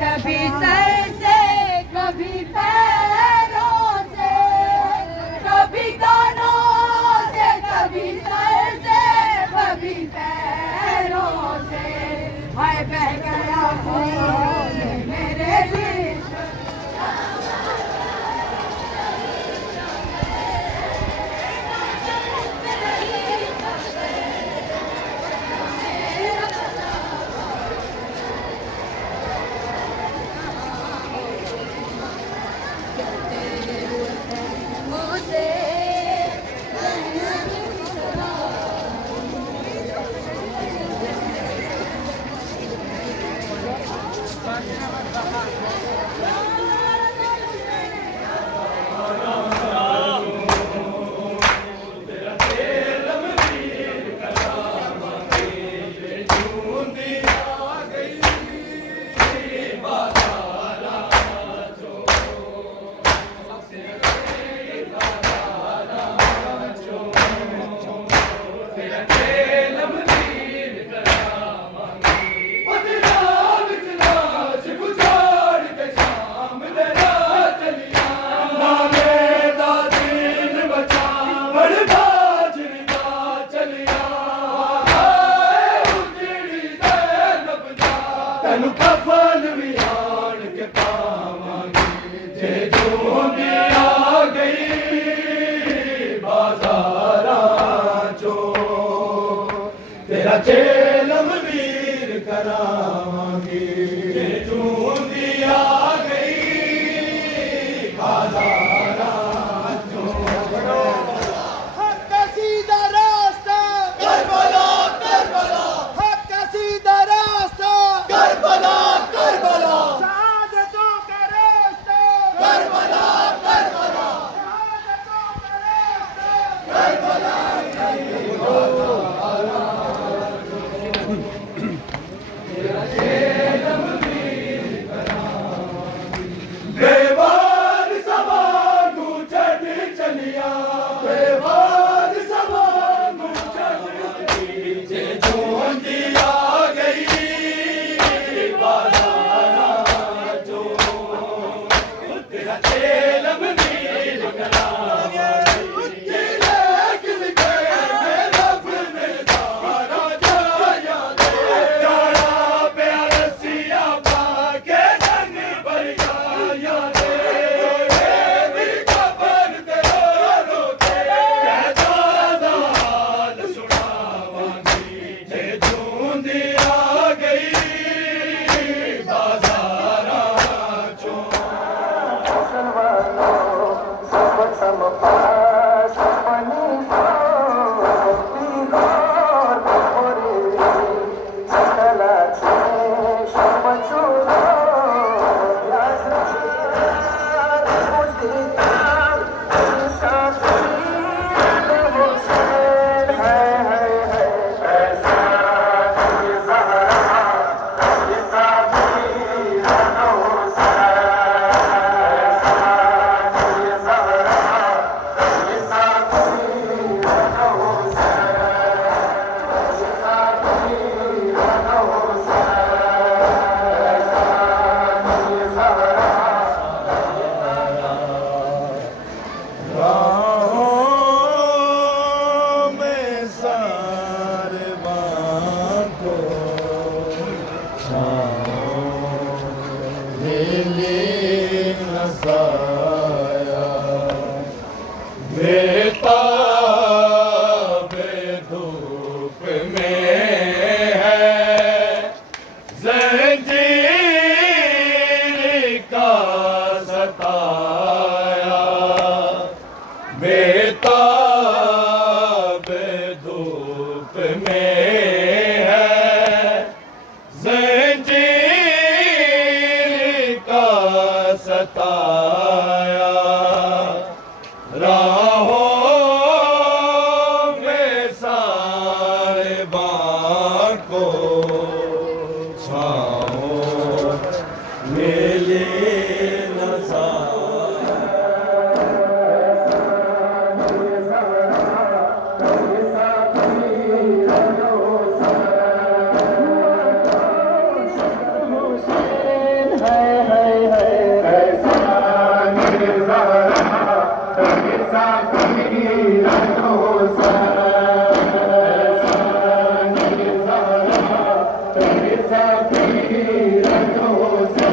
कभी सर से कभी पैरों से, कभी कानों से कभी सर से कभी पैरों से, हाय बह गया खून मेरे जिस्म। चेलम वीर करावांगे चूंदी आ गई बाजारा हक का सीधा रास्ता करबला करबला हक का सीधा रास्ता करबला करबला शहादतों का रास्ता करबला करबला शहादतों का रास्ता करबला बेवार सवांगू चढ़ चलिया बेवार सवांगू चढ़ जे चूंदी आ गई बाजारा जो तेरा चेलम नील कलावा गिल के मेरा फिर सारा जाया दे जाड़ा प्यारसिया पाके संग भर गया धूप में है जंजीर का सताया बेताब धूप में है जंजीर का सताया राहों में सारे को छाओ मिले न है रखो से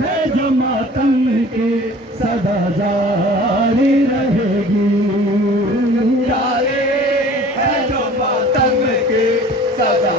है जो मातम की सदा जारी रहेगी। जारी है जो मातम की सदा